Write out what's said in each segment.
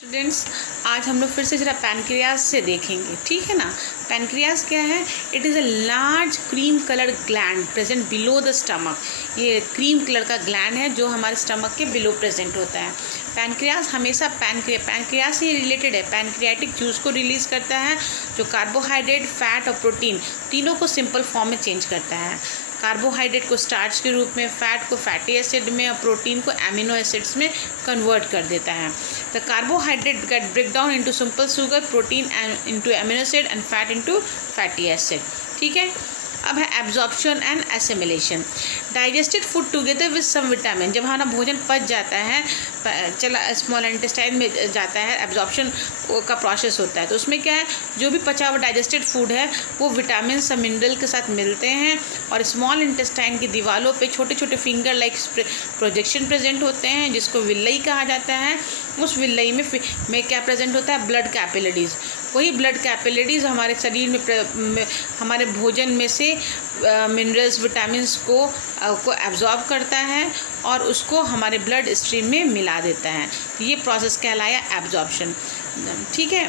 Students, आज हम लोग फिर से ज़रा पैनक्रियाज से देखेंगे, ठीक है ना। पैनक्रियाज क्या है? It is a large cream colour gland present below the stomach. ये क्रीम कलर का ग्लैंड है जो हमारे स्टमक के बिलो प्रेजेंट होता है। पैनक्रियाज हमेशा पैनक्रियाज से रिलेटेड है। पैनक्रियाटिक जूस को रिलीज़ करता है जो कार्बोहाइड्रेट, फैट और प्रोटीन तीनों को सिंपल फॉर्म में चेंज करता है। कार्बोहाइड्रेट को स्टार्च के रूप में, फैट को फैटी एसिड में और प्रोटीन को एमिनो एसिड्स में कन्वर्ट कर देता है। The carbohydrate get break down into simple sugar, protein into amino acid and fat into fatty acid, ठीक है। अब है absorption and assimilation. Digested food together with some vitamin. जब हमारा भोजन पच जाता है, चला स्मॉल इंटेस्टाइन में जाता है, एब्जॉर्प्शन का प्रोसेस होता है, तो उसमें क्या है, जो भी पचा हुआ डाइजेस्टेड फूड है वो विटामिन और मिनरल के साथ मिलते हैं और स्मॉल इंटेस्टाइन की दीवारों पे छोटे छोटे फिंगर लाइक प्रोजेक्शन प्रेजेंट होते हैं जिसको विल्लई कहा जाता है। उस विल्लई में क्या प्रेजेंट होता है? Blood capillaries. वही ब्लड कैपिलरीज हमारे शरीर में हमारे भोजन में से मिनरल्स, विटामिन्स को एब्जॉर्ब करता है और उसको हमारे ब्लड स्ट्रीम में मिला देता है। ये प्रोसेस कहलाया एब्जॉर्प्शन, ठीक है।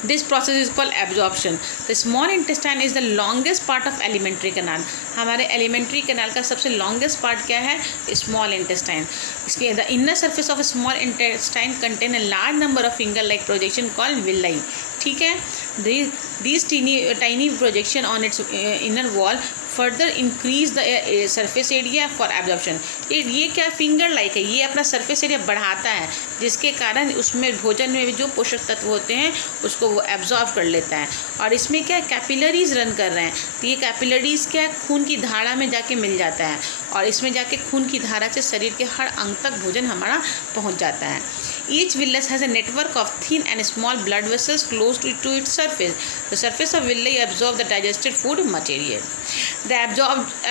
This process is called absorption. The small intestine is the longest part of alimentary canal. हमारे एलिमेंट्री कैनाल का सबसे लॉन्गेस्ट पार्ट क्या है? Small intestine. इसके the inner surface of small intestine contain a large number of finger like projection called villi, ठीक है। These tiny projection on its inner wall further increase the surface area for absorption. ये क्या finger like है, ये अपना surface area बढ़ाता है जिसके कारण उसमें भोजन में जो पोषक तत्व होते हैं उसको वो एब्जॉर्ब कर लेता है। और इसमें क्या कैपिलरीज रन कर रहे हैं, तो ये कैपिलरीज क्या है, खून की धारा में जाके मिल जाता है और इसमें जाके खून की धारा से शरीर के हर अंग तक भोजन हमारा पहुंच जाता है। Each villus has a network of thin and small blood vessels close to its surface. The surface of villi absorb the digested food material. The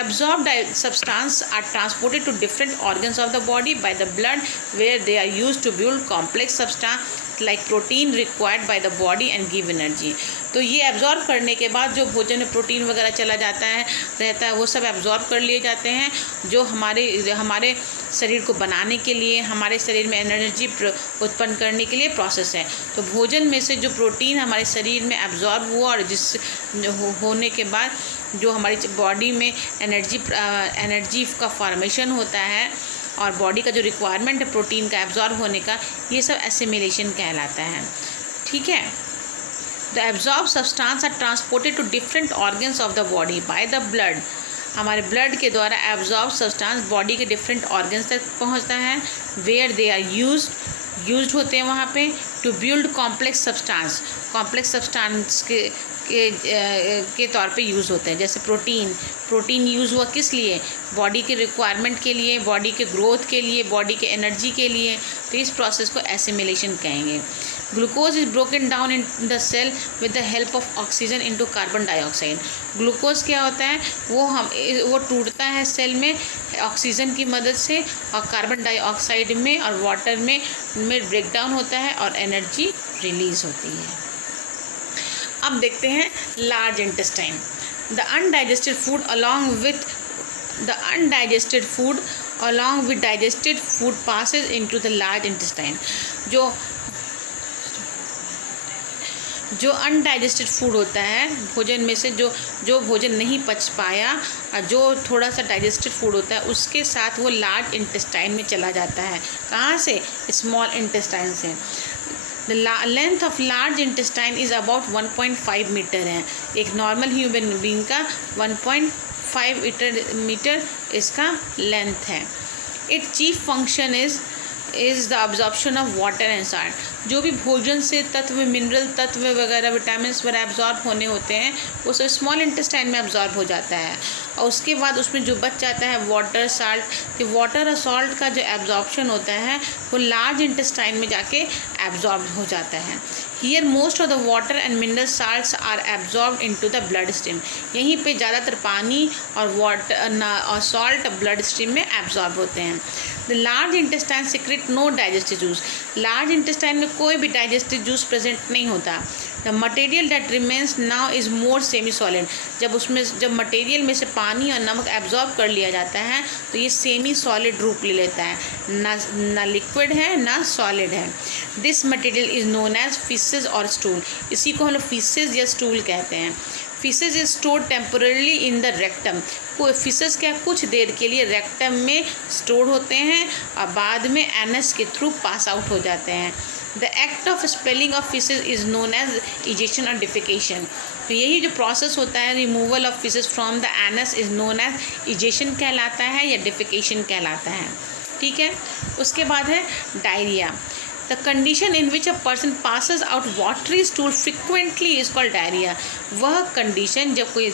absorbed substance are transported to different organs of the body by the blood, where they are used to build complex substance like protein required by the body and give energy. तो ये absorb करने के बाद जो भोजन में protein वगैरह चला जाता है रहता है वो सब एब्जॉर्ब कर लिए जाते हैं जो हमारे शरीर को बनाने के लिए, हमारे शरीर में एनर्जी उत्पन्न करने के लिए प्रोसेस है। तो भोजन में से जो प्रोटीन हमारे शरीर में एब्जॉर्ब हुआ और जिस होने के बाद जो हमारी बॉडी में एनर्जी का फॉर्मेशन होता है और बॉडी का जो रिक्वायरमेंट है प्रोटीन का एब्जॉर्ब होने का, ये सब एसिमिलेशन कहलाता है, ठीक है। The absorb substance are transported to different organs of the body by the blood. हमारे ब्लड के द्वारा एब्जॉर्ब सब्सटेंस बॉडी के डिफरेंट ऑर्गन्स तक पहुंचता है, वेयर दे आर यूज्ड होते हैं वहाँ पे टू बिल्ड कॉम्प्लेक्स सब्सटेंस के तौर पे यूज़ होते हैं। जैसे प्रोटीन यूज़ हुआ किस लिए? बॉडी के रिक्वायरमेंट के लिए, बॉडी के ग्रोथ के लिए, बॉडी के एनर्जी के लिए। तो इस प्रोसेस को एसिमिलेशन कहेंगे। Glucose is broken down in the cell with the help of oxygen into carbon dioxide. Glucose क्या होता है? वो टूटता है सेल में ऑक्सीजन की मदद से और कार्बन डाइऑक्साइड में और वाटर में ब्रेक डाउन होता है और एनर्जी रिलीज होती है। अब देखते हैं large intestine. The undigested food along with digested food passes into the large intestine. जो अनडाइजेस्टेड फूड होता है भोजन में से जो भोजन नहीं पच पाया और जो थोड़ा सा डाइजेस्टेड फूड होता है उसके साथ वो लार्ज इंटेस्टाइन में चला जाता है। कहाँ से? स्मॉल इंटेस्टाइन से। The length of large intestine is about 1.5 metre है। एक नॉर्मल ह्यूमन बीइंग का 1.5 मीटर इसका लेंथ है। It chief function is the absorption of water and salt. जो भी भोजन से तत्व, मिनरल तत्व वगैरह, विटामिन्स वगैरह एब्जॉर्ब होने होते हैं वो सब स्मॉल इंटेस्टाइन में एब्जॉर्ब हो जाता है और उसके बाद उसमें जो बच जाता है वाटर, सॉल्ट, तो वाटर और सॉल्ट का जो एब्जॉर्प्शन होता है वो लार्ज इंटेस्टाइन में जाके एब्जॉर्ब हो जाता है। Here most of the water and mineral salts are absorb into the blood stream. यहीं पे ज़्यादातर पानी और वाटर और सॉल्ट ब्लड स्ट्रीम में एब्जॉर्ब होते हैं। The large intestine secrete no digestive juice. Large intestine में कोई भी डाइजेस्टिव जूस प्रेजेंट नहीं होता। The material that remains now is more semi solid. जब मटेरियल में से पानी और नमक एब्जॉर्ब कर लिया जाता है तो ये सेमी सॉलिड रूप ले लेता है, ना लिक्विड है ना सॉलिड है। This material is known as faeces और स्टूल। इसी को हम लोग फीसेस या स्टूल कहते हैं। Faeces is stored temporarily in the rectum. Faeces क्या कुछ देर के लिए रेक्टम में स्टोर होते हैं और बाद में एनस के थ्रू पास आउट हो जाते हैं। The act of expelling of faeces is known as egestion और डिफिकेशन। तो यही जो प्रोसेस होता है removal of faeces from the anus is known as egestion कहलाता है या डिफिकेशन कहलाता है। ठीक है, उसके बाद है diarrhoea. The condition in which a person passes out watery stool frequently is called diarrhoea. वह कंडीशन जब कोई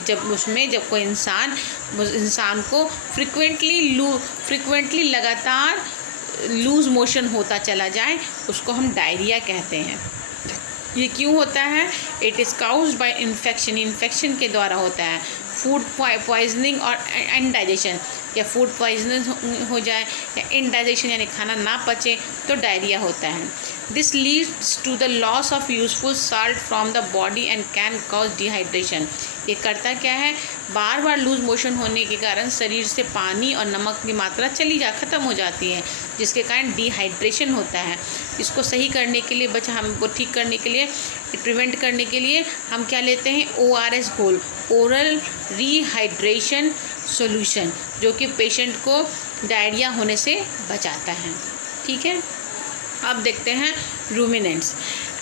इंसान को फ्रिक्वेंटली लगातार लूज मोशन होता चला जाए उसको हम डायरिया कहते हैं। ये क्यों होता है? It is caused bye infection के द्वारा होता है। फूड पॉइजनिंग और इनडाइजेशन, या फूड पॉइजनिंग हो जाए या इनडाइजेशन यानी खाना ना पचे तो डायरिया होता है। This leads to the loss of useful salt from the body and can cause dehydration. ये करता क्या है, बार बार लूज मोशन होने के कारण शरीर से पानी और नमक की मात्रा ख़त्म हो जाती है, जिसके कारण डिहाइड्रेशन होता है। इसको सही करने के लिए हमको ठीक करने के लिए, प्रिवेंट करने के लिए हम क्या लेते हैं, ORS घोल, ओरल रिहाइड्रेशन सॉल्यूशन, जो कि पेशेंट को डायरिया होने से बचाता है। ठीक है, अब देखते हैं ruminants.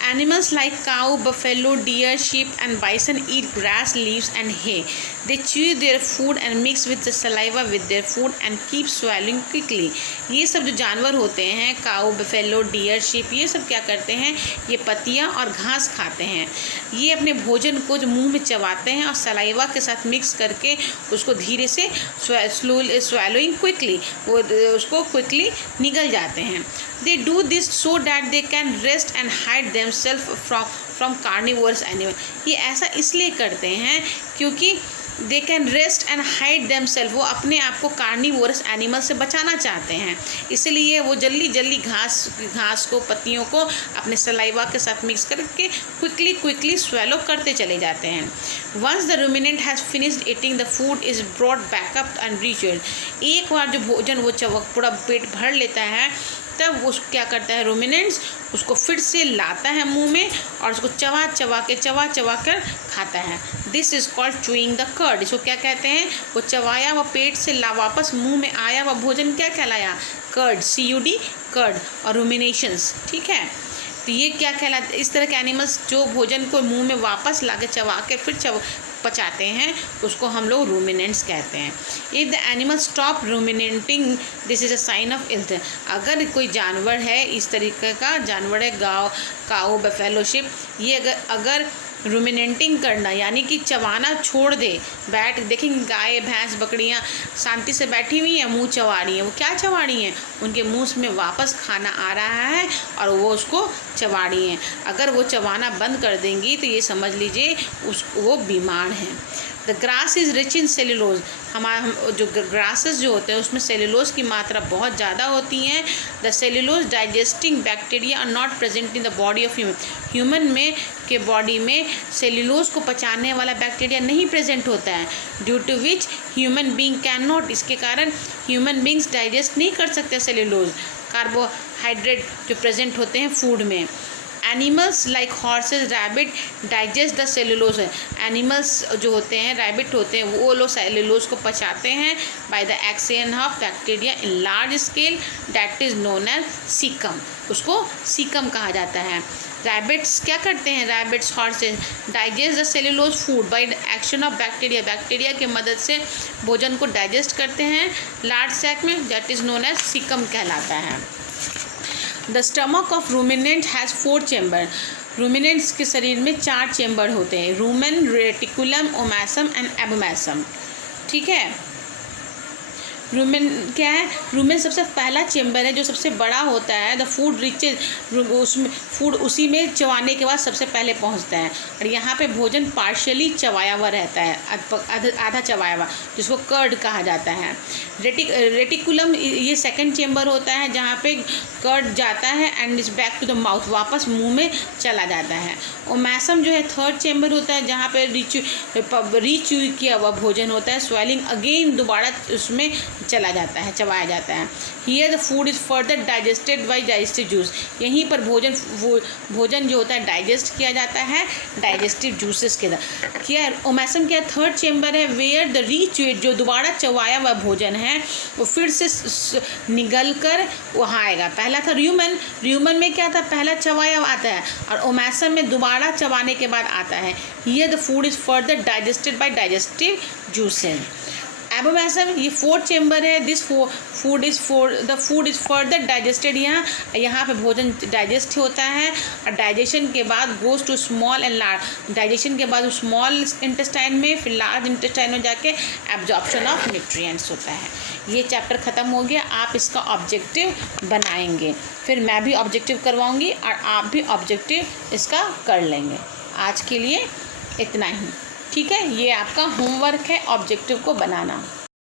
Animals like cow, buffalo, deer, sheep and bison eat grass, leaves and hay. They chew their food and mix with the saliva with their food and keep swallowing quickly. ये सब जो जानवर होते हैं, काऊ, बफेलो, डियर, शीप, ये सब क्या करते हैं, ये पत्तियाँ और घास खाते हैं। ये अपने भोजन को जो मुंह में चबाते हैं और सलाइवा के साथ मिक्स करके उसको धीरे से swallowing quickly, वो उसको क्विकली निगल जाते हैं। They do this so that they can rest and hide themselves from carnivorous animal. ये ऐसा इसलिए करते हैं क्योंकि they can rest and hide themselves, वो अपने आप को कार्निवोरस एनिमल से बचाना चाहते हैं, इसलिए वो जल्दी घास को, पत्तियों को अपने सलाइवा के साथ मिक्स करके क्विकली स्वेलो करते चले जाते हैं। Once the ruminant has finished eating the food is brought back up and ritual. एक बार जो भोजन वो पूरा पेट भर लेता है तब वो क्या करता है, रूमिनेंट्स उसको फिर से लाता है मुंह में और उसको चबा कर खाता है। This is called chewing the cud. इसको क्या कहते हैं, वो चबाया वो पेट से वापस मुंह में आया वह भोजन क्या कहलाया, कर्ड, CUD, कर्ड और रूमिनेशंस। ठीक है, तो ये क्या कहलाते, इस तरह के एनिमल्स जो भोजन को मुंह में वापस ला के चबा के फिर पचाते हैं उसको हम लोग रूमिनेंट्स कहते हैं। If the animal stop ruminating this is a sign of ill health. अगर कोई जानवर है, इस तरीके का जानवर है, काऊ, बफेलो, शीप, ये अगर रूमिनेटिंग करना यानी कि चबाना छोड़ दे, देखेंगे गाय, भैंस, बकरियां शांति से बैठी हुई हैं, मुंह चबा रही हैं। वो क्या चबा रही हैं, उनके मुंह में वापस खाना आ रहा है और वो उसको चबा रही हैं। अगर वो चबाना बंद कर देंगी तो ये समझ लीजिए वो बीमार हैं। The grass is rich in cellulose. हमारा जो ग्रासेस जो होते हैं उसमें सेल्यूलोज की मात्रा बहुत ज़्यादा होती हैं। The cellulose digesting bacteria are not present in the body of human में के बॉडी में सेल्यूलोज को पचाने वाला बैक्टीरिया नहीं प्रेजेंट होता है, due to which human being can not, इसके कारण ह्यूमन बींग्स डाइजेस्ट नहीं कर सकते सेल्यूलोज, कार्बोहाइड्रेट जो प्रेजेंट होते हैं फूड में। Animals like horses, rabbit digest the cellulose. Animals जो होते हैं, रैबिट होते हैं, वो लोग सेल्यूलोज को पचाते हैं by the action of bacteria in large scale that is known as caecum. उसको सीकम कहा जाता है। रैबिट्स क्या करते हैं, rabbits, horses digest the cellulose food by the action of bacteria. Bacteria की मदद से भोजन को डाइजेस्ट करते हैं लार्ज सैक में, that is known as caecum कहलाता है। The stomach of ruminant has 4 chamber. Ruminants के शरीर में 4 चैम्बर होते हैं, रूमेन, रेटिकुलम, ओमैसम एंड एबोमैसम। ठीक है, रूमेन क्या है, रूमेन सबसे पहला चेम्बर है जो सबसे बड़ा होता है। द फूड रिचेज, उसमें फूड उसी में चबाने के बाद सबसे पहले पहुंचता है। और यहाँ पे भोजन पार्शियली चबाया हुआ रहता है, आधा चबाया हुआ, जिसको कर्ड कहा जाता है। रेटिकुलम ये सेकंड चेम्बर होता है जहाँ पे कर्ड जाता है and is back to the mouth, वापस मुंह में चला जाता है। ओमैसम जो है थर्ड चेम्बर होता है जहाँ पे रीच्यू किया हुआ भोजन होता है। स्वेलिंग अगेन दोबारा उसमें चला जाता है, चबाया जाता है। Here the food is further digested by digestive juice, यहीं पर भोजन जो होता है डाइजेस्ट किया जाता है डाइजेस्टिव जूसेस के द्वारा। क्या ओमैसम क्या थर्ड चेम्बर है वेयर द रीच्यूएट, जो दोबारा चबाया हुआ भोजन है वो फिर से निगल कर वहाँ आएगा। पहला था र्यूमन में क्या था, पहला चबाया आता है, और ओमैसम में दोबारा चबाने के बाद आता है। Here the food is further digested by digestive juices. Abomasum ये फोर्थ चेम्बर है। This food is further digested, यहाँ पे भोजन डाइजेस्ट होता है और डाइजेशन के बाद goes to small and large, digestion के बाद स्मॉल इंटेस्टाइन में, फिर लार्ज इंटेस्टाइन में जाके एब्जॉर्प्शन ऑफ न्यूट्रिएंट्स होता है। ये चैप्टर ख़त्म हो गया। आप इसका ऑब्जेक्टिव बनाएंगे, फिर मैं भी ऑब्जेक्टिव करवाऊँगी और आप भी ऑब्जेक्टिव इसका कर लेंगे। आज के लिए इतना ही, ठीक है। ये आपका होमवर्क है ऑब्जेक्टिव को बनाना।